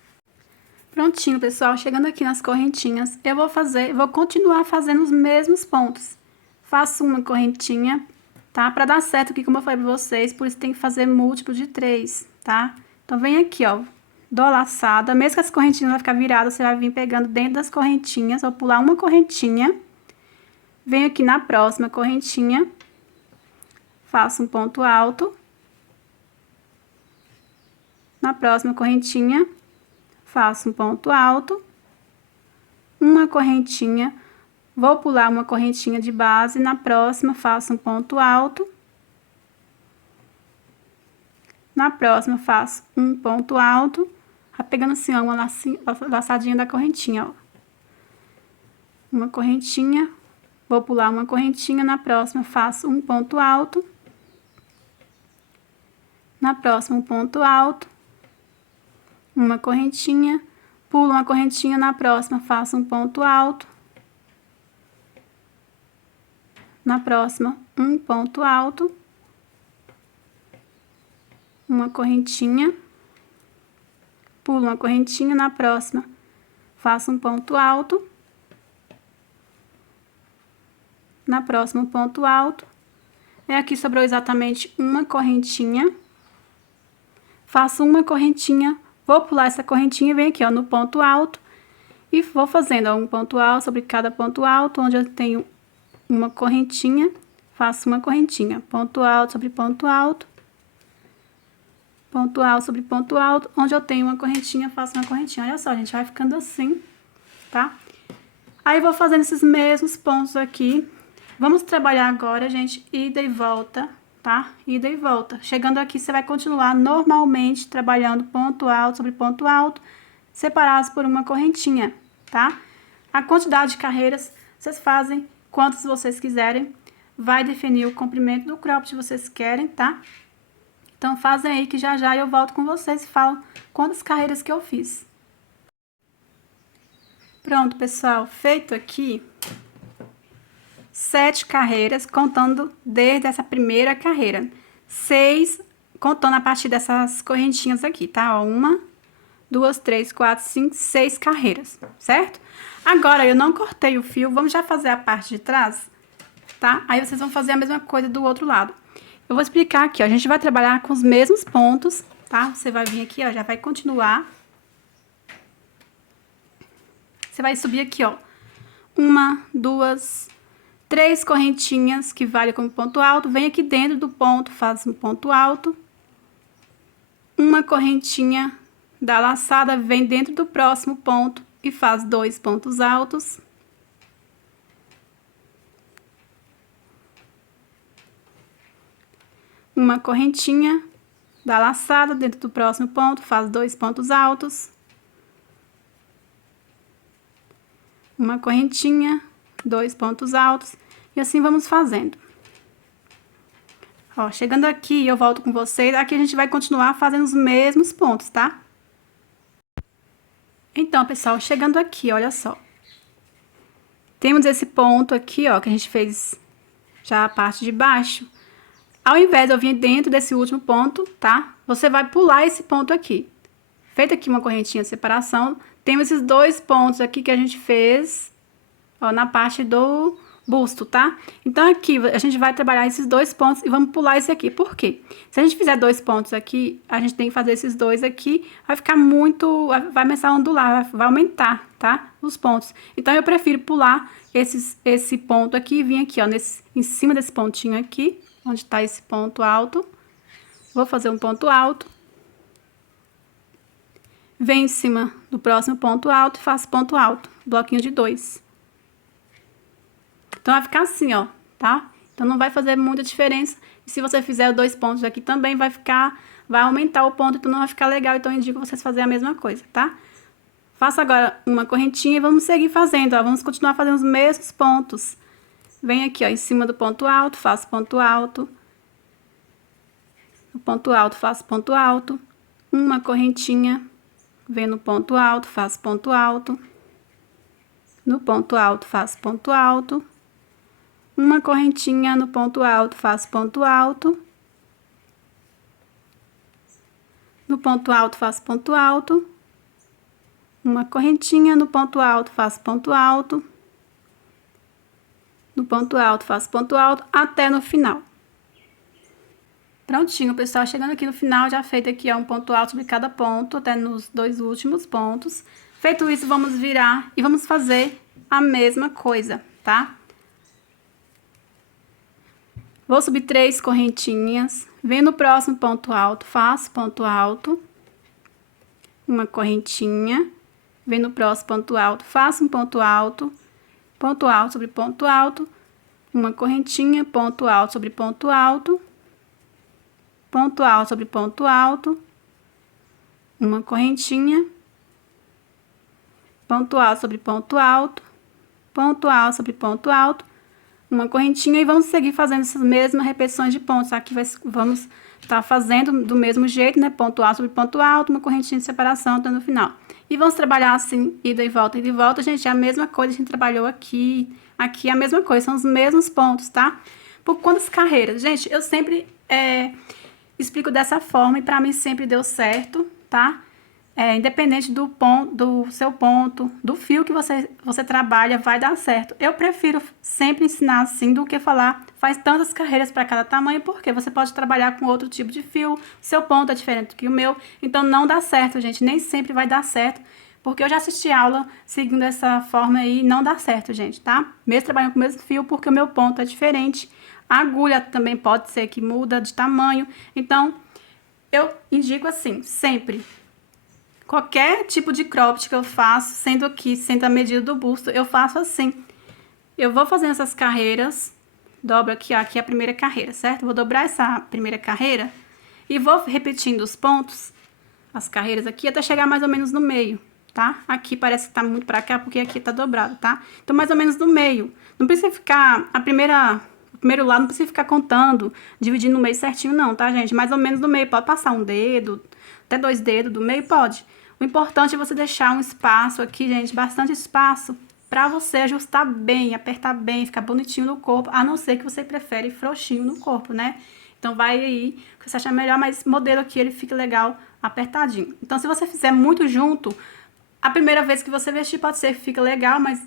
Prontinho, pessoal, chegando aqui nas correntinhas, eu vou continuar fazendo os mesmos pontos. Faço uma correntinha, tá? Pra dar certo aqui, como eu falei pra vocês, por isso tem que fazer múltiplo de 3, tá? Então, vem aqui, ó, dou a laçada, mesmo que as correntinhas vai ficar virada, você vai vir pegando dentro das correntinhas, vou pular uma correntinha, venho aqui na próxima correntinha, faço um ponto alto, na próxima correntinha, faço um ponto alto, uma correntinha, vou pular uma correntinha de base, na próxima faço um ponto alto, na próxima faço um ponto alto, pegando assim, ó, uma laçadinha da correntinha, ó. Uma correntinha, vou pular uma correntinha, na próxima faço um ponto alto, na próxima um ponto alto, uma correntinha, pulo uma correntinha, na próxima faço um ponto alto, na próxima um ponto alto, uma correntinha, pulo uma correntinha, na próxima faço um ponto alto, na próxima um ponto alto, aqui sobrou exatamente uma correntinha, faço uma correntinha, vou pular essa correntinha e venho aqui, ó, no ponto alto, e vou fazendo, ó, um ponto alto sobre cada ponto alto, onde eu tenho uma correntinha, faço uma correntinha, ponto alto sobre ponto alto sobre ponto alto, onde eu tenho uma correntinha, faço uma correntinha. Olha só, gente, vai ficando assim, tá? Aí, vou fazendo esses mesmos pontos aqui. Vamos trabalhar agora, gente, ida e volta, tá? Ida e volta. Chegando aqui, você vai continuar normalmente trabalhando ponto alto sobre ponto alto, separados por uma correntinha, tá? A quantidade de carreiras, vocês fazem quantas vocês quiserem. Vai definir o comprimento do cropped que vocês querem, tá? Então, fazem aí que já já eu volto com vocês e falo quantas carreiras que eu fiz. Pronto, pessoal, feito aqui 7 carreiras, contando desde essa primeira carreira. 6, contando a partir dessas correntinhas aqui, tá? Ó, 1, 2, 3, 4, 5, 6 carreiras, certo? Agora, eu não cortei o fio, vamos já fazer a parte de trás, tá? Aí, vocês vão fazer a mesma coisa do outro lado. Eu vou explicar aqui, ó, a gente vai trabalhar com os mesmos pontos, tá? Você vai vir aqui, ó, já vai continuar. Você vai subir aqui, ó, 1, 2, 3 correntinhas, que vale como ponto alto. Vem aqui dentro do ponto, faz um ponto alto. Uma correntinha da laçada, vem dentro do próximo ponto e faz 2 pontos altos. Uma correntinha da laçada dentro do próximo ponto, faz 2 pontos altos. Uma correntinha, 2 pontos altos, e assim vamos fazendo. Ó, chegando aqui, eu volto com vocês, aqui a gente vai continuar fazendo os mesmos pontos, tá? Então, pessoal, chegando aqui, olha só. Temos esse ponto aqui, ó, que a gente fez já a parte de baixo. Ao invés de eu vir dentro desse último ponto, tá? Você vai pular esse ponto aqui. Feita aqui uma correntinha de separação, temos esses 2 pontos aqui que a gente fez, ó, na parte do busto, tá? Então, aqui, a gente vai trabalhar esses 2 pontos e vamos pular esse aqui. Por quê? Se a gente fizer 2 pontos aqui, a gente tem que fazer esses 2 aqui, vai ficar muito, vai começar a ondular, vai aumentar, tá? Os pontos. Então, eu prefiro pular esse ponto aqui e vir aqui, ó, em cima desse pontinho aqui, onde tá esse ponto alto. Vou fazer um ponto alto. Venho em cima do próximo ponto alto e faço ponto alto, bloquinho de 2. Então, vai ficar assim, ó, tá? Então, não vai fazer muita diferença. E se você fizer 2 pontos aqui também, vai aumentar o ponto, então não vai ficar legal. Então, eu indico vocês fazerem a mesma coisa, tá? Faço agora uma correntinha e vamos seguir fazendo, ó. Vamos continuar fazendo os mesmos pontos. Venho aqui, ó, em cima do ponto alto, faço ponto alto. No ponto alto, faço ponto alto. Uma correntinha, venho no ponto alto, faço ponto alto. No ponto alto, faço ponto alto. Uma correntinha no ponto alto, faço ponto alto. No ponto alto, faço ponto alto. Uma correntinha no ponto alto, faço ponto alto. No ponto alto, faço ponto alto até no final. Prontinho, pessoal, chegando aqui no final, já feito aqui, ó, um ponto alto sobre cada ponto, até nos 2 últimos pontos. Feito isso, vamos virar e vamos fazer a mesma coisa, tá? Vou subir 3 correntinhas, venho no próximo ponto alto, faço ponto alto, uma correntinha, venho no próximo ponto alto, faço um ponto alto sobre ponto alto, uma correntinha, ponto alto sobre ponto alto sobre ponto alto, uma correntinha, ponto alto sobre ponto alto sobre ponto alto, uma correntinha, e vamos seguir fazendo essas mesmas repetições de pontos. Aqui vamos estar fazendo do mesmo jeito, né? Ponto alto sobre ponto alto, uma correntinha de separação até no final. E vamos trabalhar assim, ida e volta, gente, é a mesma coisa que a gente trabalhou aqui, aqui é a mesma coisa, são os mesmos pontos, tá? Por quantas carreiras? Gente, eu sempre explico dessa forma e pra mim sempre deu certo, tá? Independente do ponto, do seu ponto, do fio que você trabalha, vai dar certo. Eu prefiro sempre ensinar assim do que falar faz tantas carreiras para cada tamanho, porque você pode trabalhar com outro tipo de fio, seu ponto é diferente do que o meu, então não dá certo, gente, nem sempre vai dar certo, porque eu já assisti aula seguindo essa forma aí e não dá certo, gente, tá? Mesmo trabalhando com o mesmo fio, porque o meu ponto é diferente, a agulha também pode ser que muda de tamanho, então eu indico assim, sempre. Qualquer tipo de cropped que eu faço, sendo a medida do busto, eu faço assim. Eu vou fazendo essas carreiras, dobro aqui, ó, aqui é a primeira carreira, certo? Vou dobrar essa primeira carreira e vou repetindo os pontos, as carreiras aqui, até chegar mais ou menos no meio, tá? Aqui parece que tá muito pra cá, porque aqui tá dobrado, tá? Então, mais ou menos no meio. Não precisa ficar, o primeiro lado não precisa ficar contando, dividindo no meio certinho não, tá, gente? Mais ou menos no meio, pode passar um dedo, até 2 dedos do meio, pode. O importante é você deixar um espaço aqui, gente, bastante espaço, pra você ajustar bem, apertar bem, ficar bonitinho no corpo, a não ser que você prefere frouxinho no corpo, né? Então, vai aí, o que você achar melhor, mas modelo aqui, ele fica legal, apertadinho. Então, se você fizer muito junto, a primeira vez que você vestir pode ser que fique legal, mas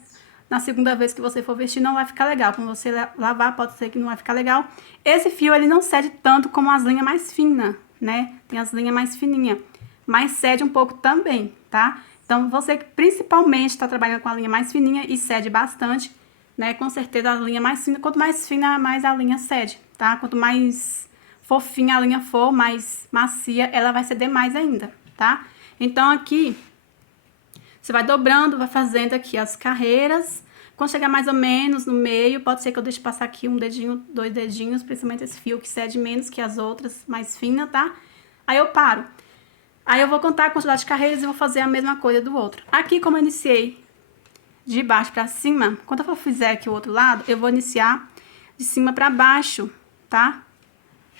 na segunda vez que você for vestir não vai ficar legal. Quando você lavar, pode ser que não vai ficar legal. Esse fio, ele não cede tanto como as linhas mais finas, né? Tem as linhas mais fininhas, mas cede um pouco também, tá? Então, você que principalmente está trabalhando com a linha mais fininha e cede bastante, né? Com certeza a linha mais fina, quanto mais fina, mais a linha cede, tá? Quanto mais fofinha a linha for, mais macia, ela vai ceder mais ainda, tá? Então, aqui, você vai dobrando, vai fazendo aqui as carreiras. Quando chegar mais ou menos no meio, pode ser que eu deixe passar aqui um dedinho, 2 dedinhos, principalmente esse fio que cede menos que as outras, mais fina, tá? Aí eu paro. Aí eu vou contar a quantidade de carreiras e vou fazer a mesma coisa do outro. Aqui, como eu iniciei de baixo pra cima, quando eu fizer aqui o outro lado, eu vou iniciar de cima pra baixo, tá?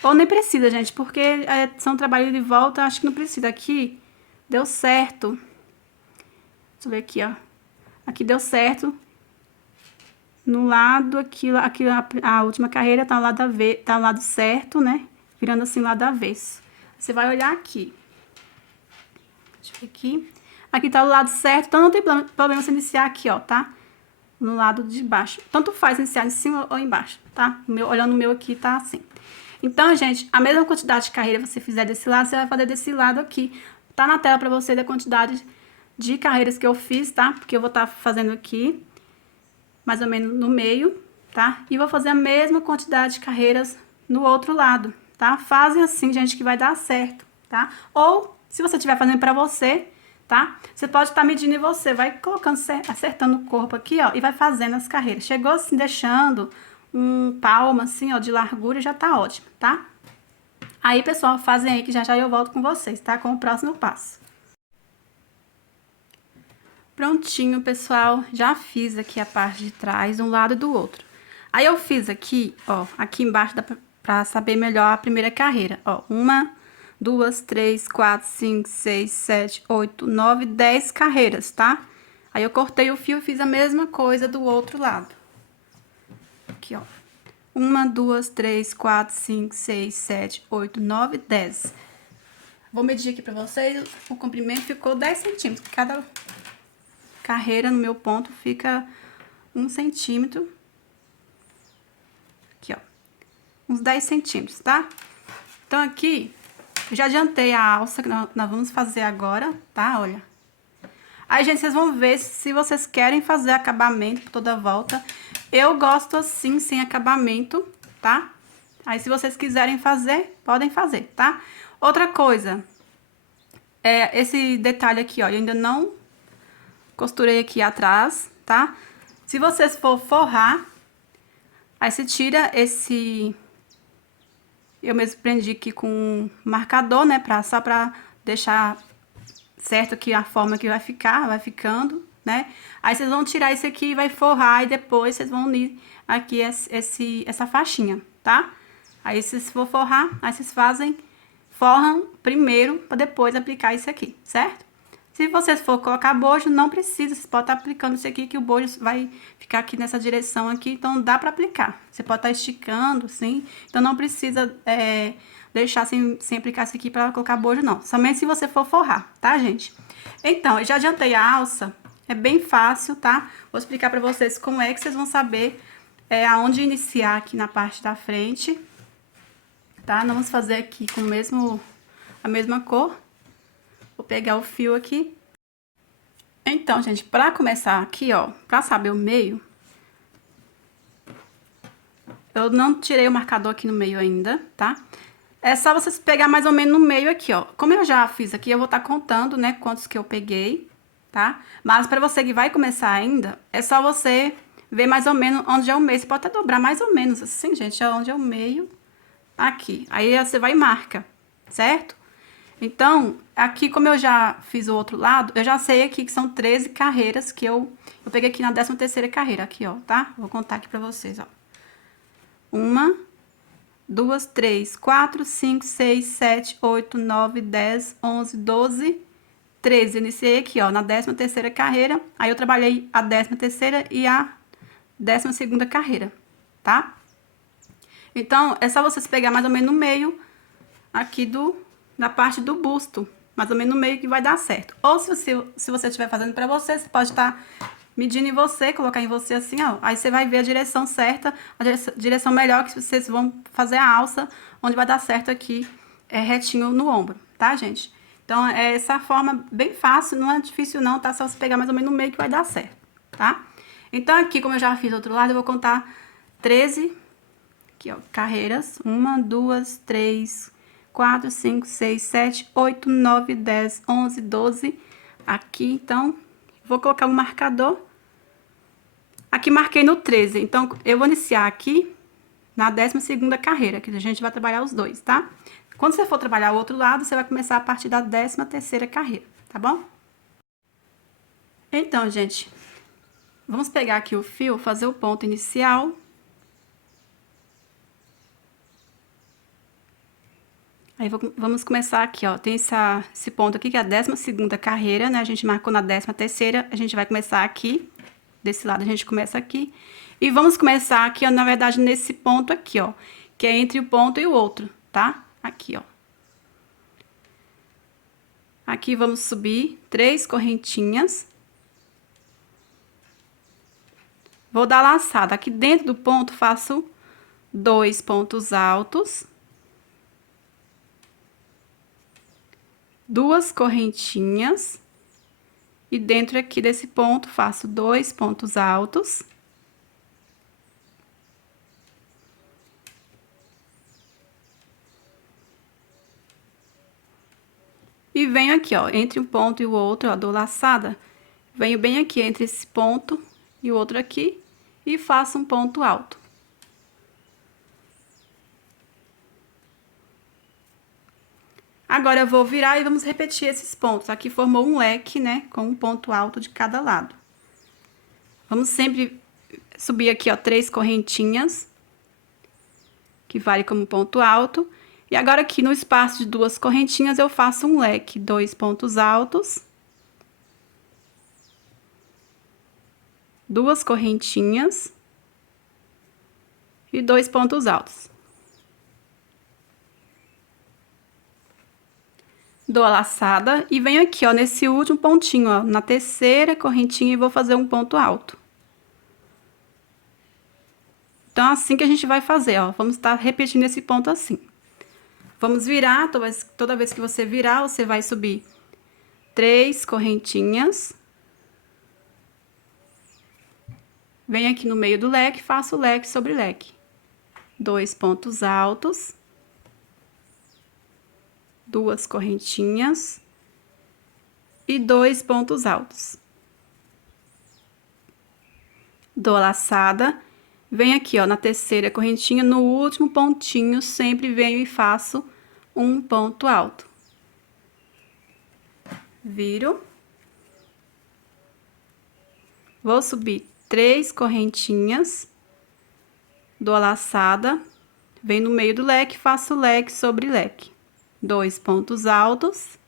Ou nem precisa, gente, porque são trabalhos de volta, acho que não precisa. Aqui deu certo. Deixa eu ver aqui, ó. Aqui deu certo. No lado, aqui a última carreira tá ao lado certo, né? Virando assim, lado avesso. Você vai olhar aqui. Deixa eu ver aqui. Aqui tá do lado certo, então não tem problema você iniciar aqui, ó, tá? No lado de baixo. Tanto faz iniciar em cima ou embaixo, tá? Olhando o meu aqui, tá assim. Então, gente, a mesma quantidade de carreira que você fizer desse lado, você vai fazer desse lado aqui. Tá na tela pra você da quantidade de carreiras que eu fiz, tá? Porque eu vou estar fazendo aqui, mais ou menos no meio, tá? E vou fazer a mesma quantidade de carreiras no outro lado, tá? Fazem assim, gente, que vai dar certo, tá? Ou, se você estiver fazendo pra você, tá? Você pode estar medindo em você, vai colocando, acertando o corpo aqui, ó, e vai fazendo as carreiras. Chegou assim, deixando um palmo assim, ó, de largura, já tá ótimo, tá? Aí, pessoal, fazem aí que já eu volto com vocês, tá? Com o próximo passo. Prontinho, pessoal, já fiz aqui a parte de trás, um lado e do outro. Aí eu fiz aqui, ó, aqui embaixo dá pra saber melhor a primeira carreira, ó, 1, 2, 3, 4, 5, 6, 7, 8, 9, 10 carreiras, tá? Aí eu cortei o fio e fiz a mesma coisa do outro lado. Aqui, ó. 1, 2, 3, 4, 5, 6, 7, 8, 9, 10. Vou medir aqui pra vocês, o comprimento ficou 10 centímetros. Cada carreira no meu ponto fica 1 centímetro. Aqui, ó. Uns 10 centímetros, tá? Então, aqui, eu já adiantei a alça que nós vamos fazer agora, tá? Olha. Aí, gente, vocês vão ver se vocês querem fazer acabamento por toda a volta. Eu gosto assim, sem acabamento, tá? Aí, se vocês quiserem fazer, podem fazer, tá? Outra coisa, esse detalhe aqui, ó, eu ainda não costurei aqui atrás, tá? Se vocês for forrar, aí você tira esse... Eu mesmo prendi aqui com um marcador, né? Só pra deixar certo aqui a forma que vai ficando, né? Aí vocês vão tirar esse aqui e vai forrar e depois vocês vão unir aqui essa faixinha, tá? Aí se for forrar, aí vocês forram primeiro pra depois aplicar esse aqui, certo? Se vocês for colocar bojo, não precisa, vocês podem estar aplicando isso aqui, que o bojo vai ficar aqui nessa direção aqui, então dá pra aplicar. Você pode estar esticando, assim, então não precisa deixar sem aplicar isso aqui pra colocar bojo, não. Somente se você for forrar, tá, gente? Então, eu já adiantei a alça, é bem fácil, tá? Vou explicar pra vocês como é que vocês vão saber aonde iniciar aqui na parte da frente, tá? Nós vamos fazer aqui com a mesma cor. Vou pegar o fio aqui. Então, gente, pra começar aqui, ó, pra saber o meio, eu não tirei o marcador aqui no meio ainda, tá? É só vocês pegar mais ou menos no meio aqui, ó. Como eu já fiz aqui, eu vou estar contando, né, quantos que eu peguei, tá? Mas pra você que vai começar ainda, é só você ver mais ou menos onde é o meio. Você pode até dobrar mais ou menos assim, gente, onde é o meio, aqui. Aí você vai e marca, certo? Então, aqui como eu já fiz o outro lado, eu já sei aqui que são 13 carreiras que eu peguei aqui na 13ª carreira, aqui, ó, tá? Vou contar aqui pra vocês, ó. 1, 2, 3, 4, 5, 6, 7, 8, 9, 10, 11, 12, 13. Iniciei aqui, ó, na 13ª carreira, aí eu trabalhei a 13ª e a 12ª carreira, tá? Então, é só vocês pegar mais ou menos no meio aqui na parte do busto, mais ou menos no meio que vai dar certo. Ou se você estiver fazendo pra você, você pode estar medindo em você, colocar em você assim, ó. Aí você vai ver a direção certa, a direção melhor que vocês vão fazer a alça, onde vai dar certo aqui, retinho no ombro, tá, gente? Então, é essa forma bem fácil, não é difícil não, tá? Só você pegar mais ou menos no meio que vai dar certo, tá? Então, aqui, como eu já fiz do outro lado, eu vou contar 13, aqui, ó, carreiras. 1, 2, 3, 4, 5, 6, 7, 8, 9, 10, 11, 12. Aqui, então, vou colocar um marcador. Aqui marquei no 13. Então, eu vou iniciar aqui na 12ª carreira, que a gente vai trabalhar os dois, tá? Quando você for trabalhar o outro lado, você vai começar a partir da 13ª carreira, tá bom? Então, gente, vamos pegar aqui o fio, fazer o ponto inicial. Aí, vamos começar aqui, ó, tem esse ponto aqui, que é a 12ª carreira, né? A gente marcou na 13ª, a gente vai começar aqui, desse lado a gente começa aqui. E vamos começar aqui, ó, na verdade, nesse ponto aqui, ó, que é entre o ponto e o outro, tá? Aqui, ó. Aqui vamos subir 3 correntinhas. Vou dar laçada. Aqui dentro do ponto, faço 2 pontos altos. 2 correntinhas, e dentro aqui desse ponto, faço 2 pontos altos. E venho aqui, ó, entre um ponto e o outro, ó, dou laçada, venho bem aqui entre esse ponto e o outro aqui, e faço um ponto alto. Agora, eu vou virar e vamos repetir esses pontos. Aqui formou um leque, né, com um ponto alto de cada lado. Vamos sempre subir aqui, ó, 3 correntinhas, que vale como ponto alto. E agora, aqui no espaço de 2 correntinhas, eu faço um leque, 2 pontos altos. 2 correntinhas. E 2 pontos altos. Dou a laçada e venho aqui, ó, nesse último pontinho, ó, na 3ª correntinha, e vou fazer um ponto alto. Então, assim que a gente vai fazer, ó, vamos estar repetindo esse ponto assim. Vamos virar, toda vez que você virar, você vai subir 3 correntinhas. Vem aqui no meio do leque, faço leque sobre leque. 2 pontos altos. 2 correntinhas. E 2 pontos altos. Dou a laçada. Venho aqui, ó, na terceira correntinha, no último pontinho, sempre venho e faço um ponto alto. Viro. Vou subir 3 correntinhas. Dou a laçada. Venho no meio do leque, faço leque sobre leque. 2 pontos altos.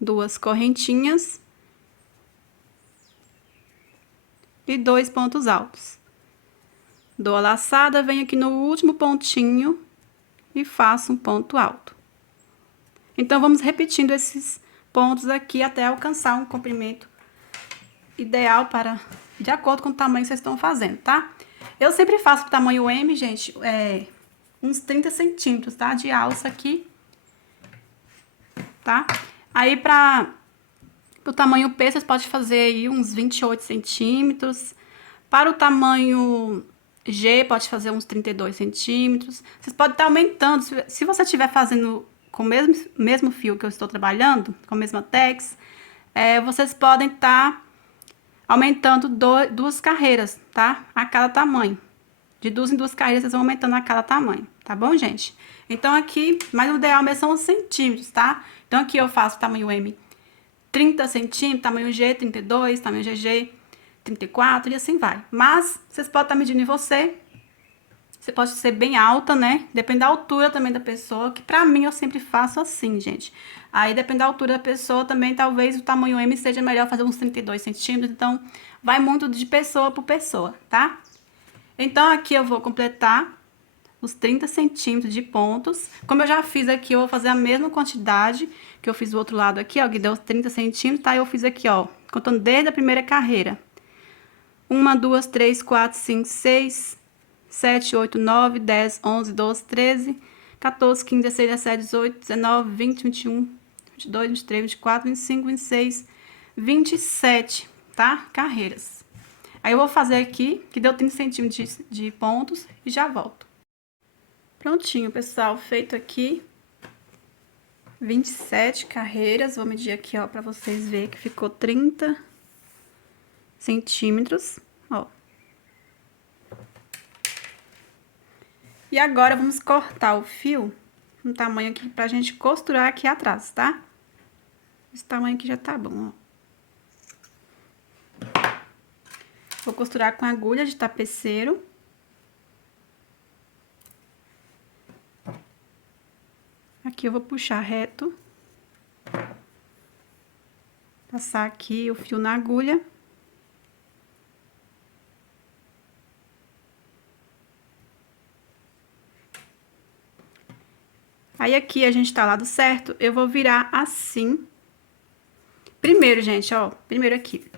2 correntinhas. E 2 pontos altos. Dou a laçada, venho aqui no último pontinho e faço um ponto alto. Então, vamos repetindo esses pontos aqui até alcançar um comprimento ideal de acordo com o tamanho que vocês estão fazendo, tá? Eu sempre faço o tamanho M, gente, uns 30 centímetros, tá? De alça aqui, tá? Aí, o tamanho P, vocês podem fazer aí uns 28 centímetros. Para o tamanho G, pode fazer uns 32 centímetros. Vocês podem estar aumentando. Se você estiver fazendo com o mesmo fio que eu estou trabalhando, com a mesma tex, vocês podem estar aumentando 2 carreiras, tá? A cada tamanho. De 2 em 2 carreiras, vocês vão aumentando a cada tamanho, tá bom, gente? Então, aqui, mas o ideal mesmo são os centímetros, tá? Então, aqui eu faço tamanho M 30 centímetros, tamanho G 32, tamanho GG 34 e assim vai. Mas, vocês podem estar medindo em você. Você pode ser bem alta, né? Depende da altura também da pessoa, que pra mim eu sempre faço assim, gente. Aí, depende da altura da pessoa também, talvez o tamanho M seja melhor fazer uns 32 centímetros. Então, vai muito de pessoa por pessoa, tá? Então, aqui eu vou completar os 30 centímetros de pontos. Como eu já fiz aqui, eu vou fazer a mesma quantidade que eu fiz do outro lado aqui, ó, que deu 30 centímetros, tá? Eu fiz aqui, ó, contando desde a primeira carreira. 1, 2, 3, 4, 5, 6, 7, 8, 9, 10, 11, 12, 13, 14, 15, 16, 17, 18, 19, 20, 21, 22, 23, 24, 25, 26, 27, tá? Carreiras. Aí eu vou fazer aqui, que deu 30 centímetros de pontos, e já volto. Prontinho, pessoal, feito aqui 27 carreiras. Vou medir aqui, ó, pra vocês verem que ficou 30 centímetros, ó. E agora, vamos cortar o fio no tamanho aqui pra gente costurar aqui atrás, tá? Esse tamanho aqui já tá bom, ó. Vou costurar com agulha de tapeceiro. Aqui eu vou puxar reto. Passar aqui o fio na agulha. Aí, aqui a gente tá lado certo, eu vou virar assim. Primeiro, gente, ó, primeiro aqui.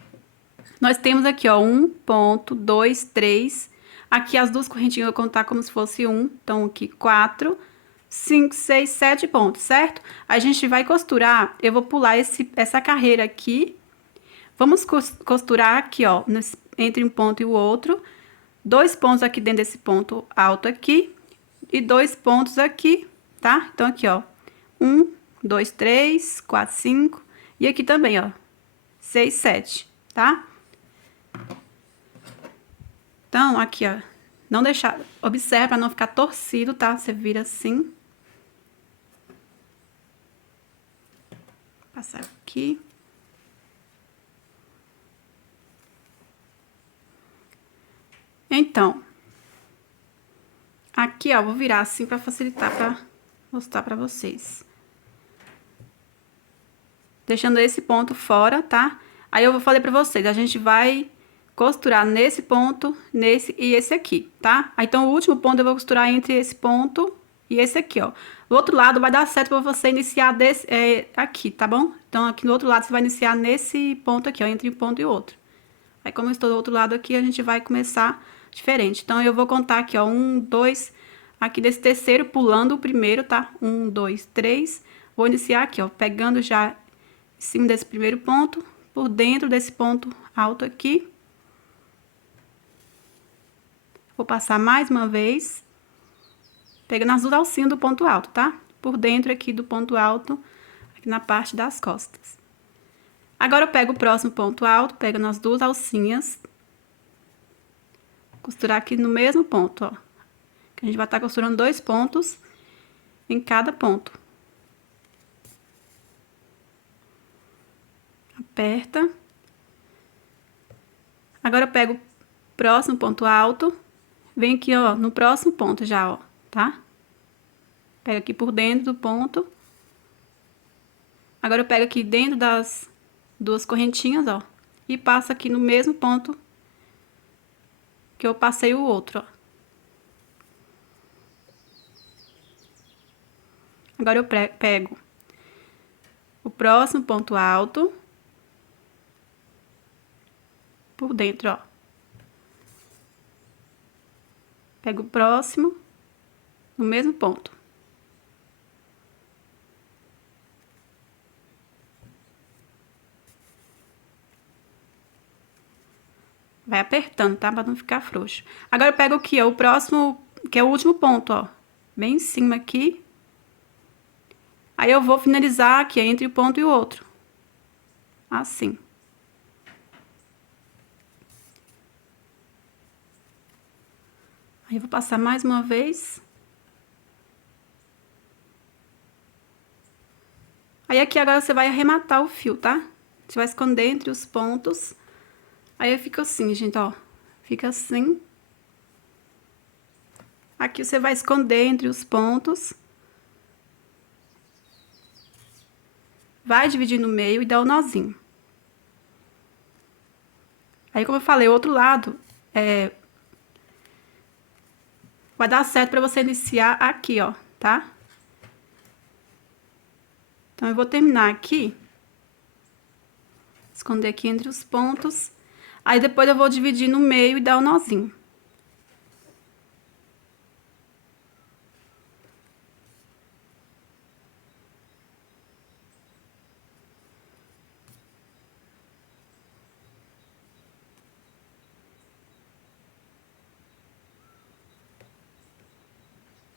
Nós temos aqui, ó, 1 ponto, 2, 3. Aqui as 2 correntinhas eu vou contar como se fosse 1. Então, aqui 4, 5, 6, 7 pontos, certo? A gente vai costurar, eu vou pular essa carreira aqui. Vamos costurar aqui, ó, entre um ponto e o outro. 2 pontos aqui dentro desse ponto alto aqui. E 2 pontos aqui, tá? Então, aqui, ó. 1, 2, 3, 4, 5. E aqui também, ó. 6, 7, tá? Então, aqui, ó. Não deixar... Observe pra não ficar torcido, tá? Você vira assim. Passar aqui. Então, aqui, ó, vou virar assim pra facilitar, pra mostrar pra vocês. Deixando esse ponto fora, tá? Aí, eu falei pra vocês, a gente vai costurar nesse ponto, nesse e esse aqui, tá? Aí, então, o último ponto eu vou costurar entre esse ponto e esse aqui, ó. Do outro lado, vai dar certo pra você iniciar aqui, tá bom? Então, aqui no outro lado, você vai iniciar nesse ponto aqui, ó, entre um ponto e outro. Aí, como eu estou do outro lado aqui, a gente vai começar diferente. Então, eu vou contar aqui, ó, 1, 2, aqui desse terceiro, pulando o primeiro, tá? 1, 2, 3. Vou iniciar aqui, ó, pegando já em cima desse primeiro ponto, por dentro desse ponto alto aqui. Vou passar mais uma vez, pegando as duas alcinhas do ponto alto, tá? Por dentro aqui do ponto alto, aqui na parte das costas. Agora eu pego o próximo ponto alto, pegando as duas alcinhas, costurar aqui no mesmo ponto, ó. Que a gente vai estar costurando 2 pontos em cada ponto. Aperta. Agora eu pego o próximo ponto alto, vem aqui, ó, no próximo ponto já, ó, tá? Pega aqui por dentro do ponto. Agora eu pego aqui dentro das duas correntinhas, ó, e passo aqui no mesmo ponto que eu passei o outro, ó. Agora eu pego o próximo ponto alto por dentro, ó. Pego o próximo no mesmo ponto. Vai apertando, tá? Pra não ficar frouxo. Agora eu pego aqui, ó, o próximo, que é o último ponto, ó. Bem em cima aqui. Aí eu vou finalizar aqui, entre o ponto e o outro. Assim. Aí eu vou passar mais uma vez. Aí aqui agora você vai arrematar o fio, tá? Você vai esconder entre os pontos. Aí eu fico assim, gente, ó. Fica assim. Aqui você vai esconder entre os pontos. Vai dividir no meio e dar o nozinho. Aí, como eu falei, o outro lado vai dar certo pra você iniciar aqui, ó, tá? Então, eu vou terminar aqui. Esconder aqui entre os pontos. Aí, depois eu vou dividir no meio e dar o nozinho.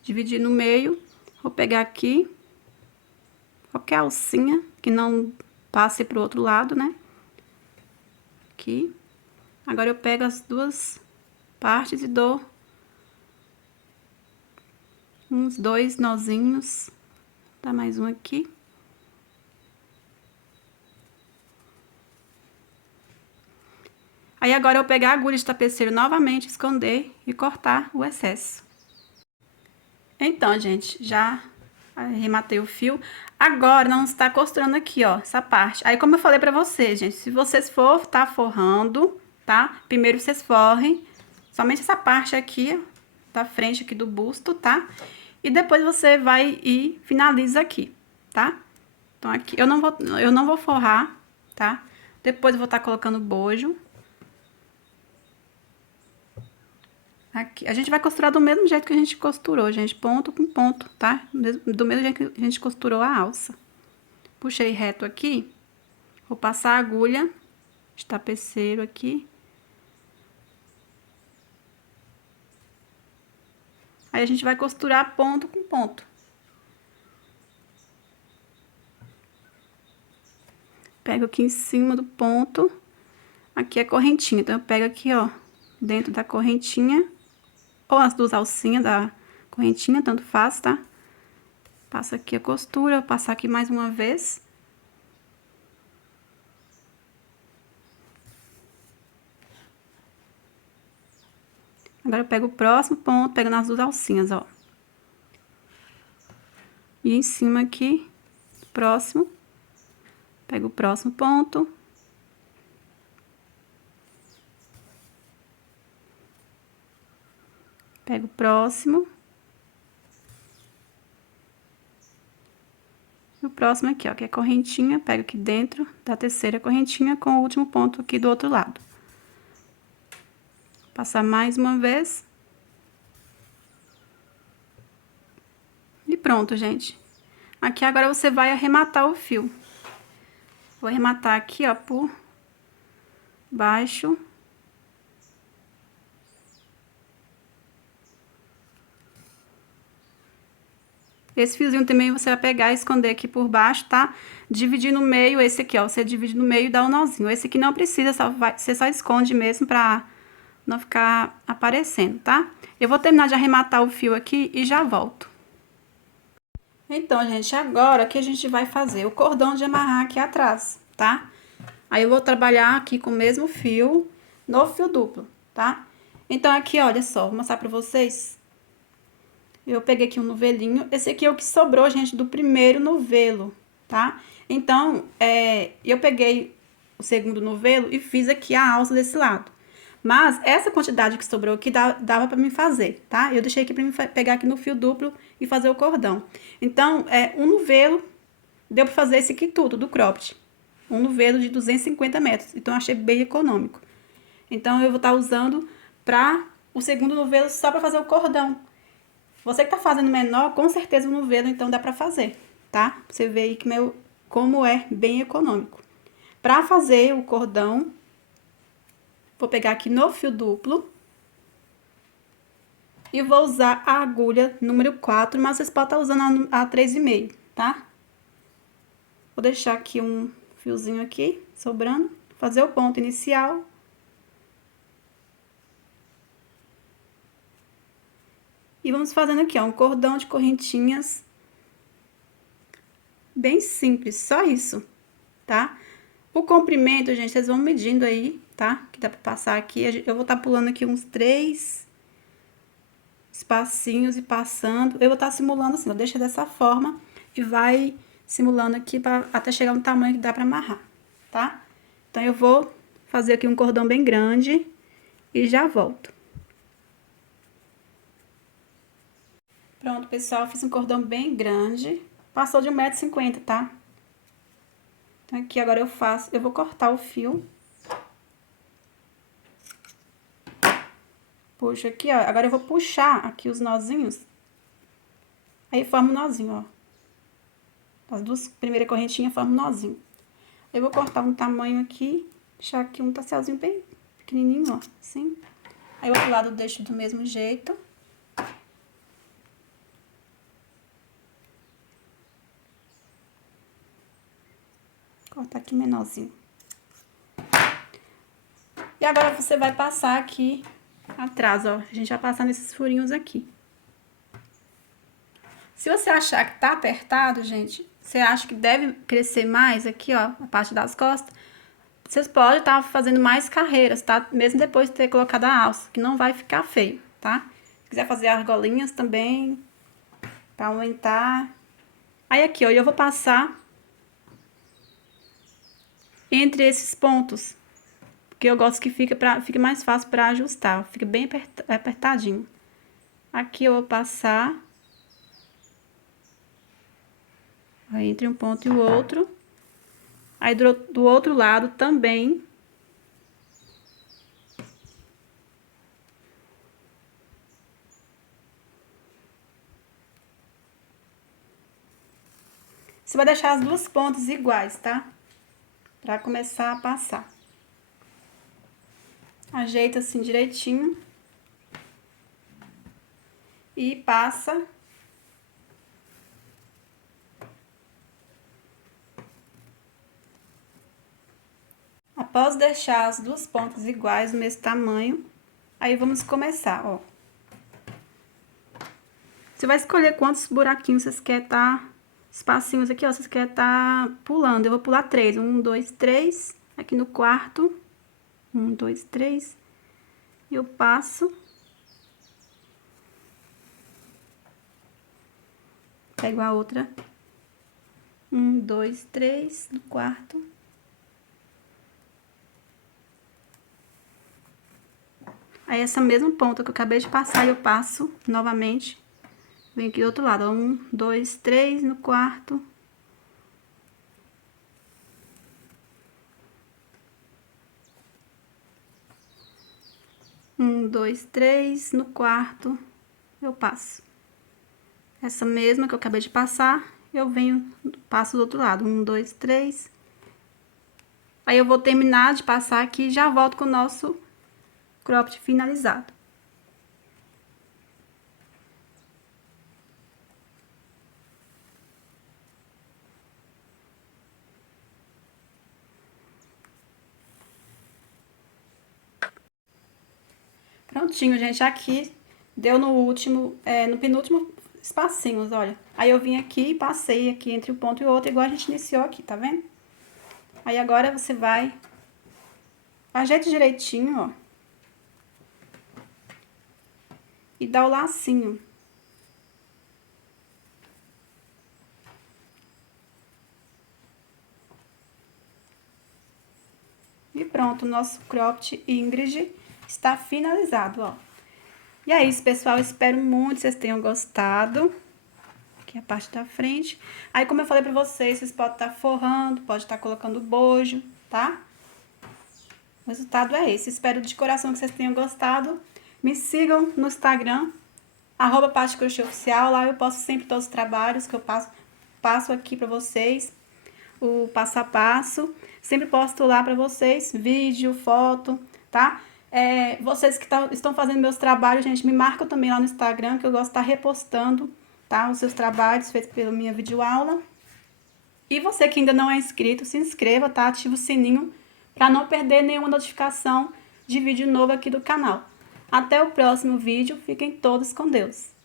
Dividir no meio. Vou pegar aqui qualquer alcinha que não passe pro outro lado, né? Aqui. Agora eu pego as duas partes e dou uns 2 nozinhos. Dá mais um aqui. Aí agora eu vou pegar a agulha de tapeceiro novamente, esconder e cortar o excesso. Então, gente, já arrematei o fio. Agora, não está costurando aqui, ó, essa parte. Aí, como eu falei pra vocês, gente, se vocês for tá forrando, tá? Primeiro vocês forrem somente essa parte aqui, da frente aqui do busto, tá? E depois você vai e finaliza aqui, tá? Então, aqui, eu não vou forrar, tá? Depois eu vou estar colocando bojo. Aqui, a gente vai costurar do mesmo jeito que a gente costurou, gente, ponto com ponto, tá? Do mesmo jeito que a gente costurou a alça. Puxei reto aqui, vou passar a agulha de tapeceiro aqui. Aí, a gente vai costurar ponto com ponto. Pego aqui em cima do ponto, aqui é correntinha, então eu pego aqui, ó, dentro da correntinha, ou as duas alcinhas da correntinha, tanto faz, tá? Passo aqui a costura, vou passar aqui mais uma vez. Agora, eu pego o próximo ponto, pego nas duas alcinhas, ó. E em cima aqui, próximo, pego o próximo ponto. Pego o próximo. E o próximo aqui, ó, que é correntinha, pego aqui dentro da terceira correntinha com o último ponto aqui do outro lado. Passar mais uma vez. pronto, gente. Aqui agora você vai arrematar o fio. Vou arrematar aqui, ó, por baixo. Esse fiozinho também você vai pegar e esconder aqui por baixo, tá? Dividir no meio, esse aqui, ó, você divide no meio e dá um nozinho. Esse aqui não precisa, você só esconde mesmo pra não ficar aparecendo, tá? Eu vou terminar de arrematar o fio aqui e já volto. Então, gente, agora que a gente vai fazer o cordão de amarrar aqui atrás, tá? Aí eu vou trabalhar aqui com o mesmo fio, no fio duplo, tá? Então, aqui, olha só, vou mostrar pra vocês. Eu peguei aqui um novelinho. Esse aqui é o que sobrou, gente, do primeiro novelo, tá? Então, eu peguei o segundo novelo e fiz aqui a alça desse lado. Mas essa quantidade que sobrou aqui dava pra mim fazer, tá? Eu deixei aqui pra mim pegar aqui no fio duplo e fazer o cordão. Então, um novelo deu pra fazer esse aqui tudo, do cropped. Um novelo de 250 metros. Então, eu achei bem econômico. Então, eu vou estar usando pra o segundo novelo só pra fazer o cordão. Você que tá fazendo menor, com certeza o novelo, então, dá pra fazer, tá? Você vê aí que como é bem econômico. Pra fazer o cordão, vou pegar aqui no fio duplo. E vou usar a agulha número 4, mas vocês podem estar usando a 3,5, tá? Vou deixar aqui um fiozinho aqui, sobrando. Fazer o ponto inicial. E vamos fazendo aqui, ó, um cordão de correntinhas. Bem simples, só isso, tá? O comprimento, gente, vocês vão medindo aí, tá? Que dá pra passar aqui. Eu vou estar pulando aqui uns 3 espacinhos e passando. Eu vou estar simulando assim, ó, deixa dessa forma e vai simulando aqui até chegar no tamanho que dá pra amarrar, tá? Então, eu vou fazer aqui um cordão bem grande e já volto. Pronto, pessoal, fiz um cordão bem grande. Passou de 1,50 m, tá? Então, aqui agora eu vou cortar o fio. Puxo aqui, ó. Agora eu vou puxar aqui os nozinhos. Aí forma um nozinho, ó. As duas primeiras correntinhas formam um nozinho. Eu vou cortar um tamanho aqui, deixar aqui um tasselzinho bem pequenininho, ó, assim. Aí o outro lado eu deixo do mesmo jeito. Cortar aqui menorzinho. E agora você vai passar aqui atrás, ó. A gente vai passar nesses furinhos aqui. Se você achar que tá apertado, gente, você acha que deve crescer mais aqui, ó, a parte das costas, vocês podem estar fazendo mais carreiras, tá? Mesmo depois de ter colocado a alça, que não vai ficar feio, tá? Se quiser fazer argolinhas também, pra aumentar. Aí aqui, ó, eu vou passar entre esses pontos, porque eu gosto que fique mais fácil pra ajustar, fica bem apertadinho. Aqui eu vou passar aí entre um ponto e o outro. Aí do outro lado também. Você vai deixar as duas pontas iguais, tá? Pra começar a passar. Ajeita assim direitinho. E passa. Após deixar as duas pontas iguais, do mesmo tamanho, aí vamos começar, ó. Você vai escolher quantos buraquinhos vocês querem espacinhos aqui, ó, vocês querem pulando. Eu vou pular 3, 1, 2, 3, aqui no quarto, 1, 2, 3, e eu passo. Pego a outra, 1, 2, 3, no quarto. Aí, essa mesma ponta que eu acabei de passar, eu passo novamente. Vem aqui do outro lado, ó. 1, 2, 3 no quarto. Um, dois, três no quarto. Eu passo. Essa mesma que eu acabei de passar, eu venho, passo do outro lado. 1, 2, 3. Aí eu vou terminar de passar aqui e já volto com o nosso cropped finalizado. Prontinho, gente, aqui deu no último, no penúltimo espacinhos, olha. Aí eu vim aqui e passei aqui entre um ponto e o outro, igual a gente iniciou aqui, tá vendo? Aí agora você vai, ajeita direitinho, ó. E dá o lacinho. E pronto, o nosso cropped Ingrid está finalizado, ó. E é isso, pessoal, espero muito que vocês tenham gostado. Aqui a parte da frente. Aí, como eu falei pra vocês, vocês podem estar forrando, pode estar colocando bojo, tá? O resultado é esse. Espero de coração que vocês tenham gostado. Me sigam no Instagram, @PatiCrochêOficial. Lá eu posto sempre todos os trabalhos que eu passo aqui pra vocês. O passo a passo. Sempre posto lá pra vocês, vídeo, foto, tá? Vocês que estão fazendo meus trabalhos, gente, me marcam também lá no Instagram, que eu gosto de estar repostando, tá? Os seus trabalhos feitos pela minha videoaula. E você que ainda não é inscrito, se inscreva, tá? Ativa o sininho para não perder nenhuma notificação de vídeo novo aqui do canal. Até o próximo vídeo. Fiquem todos com Deus.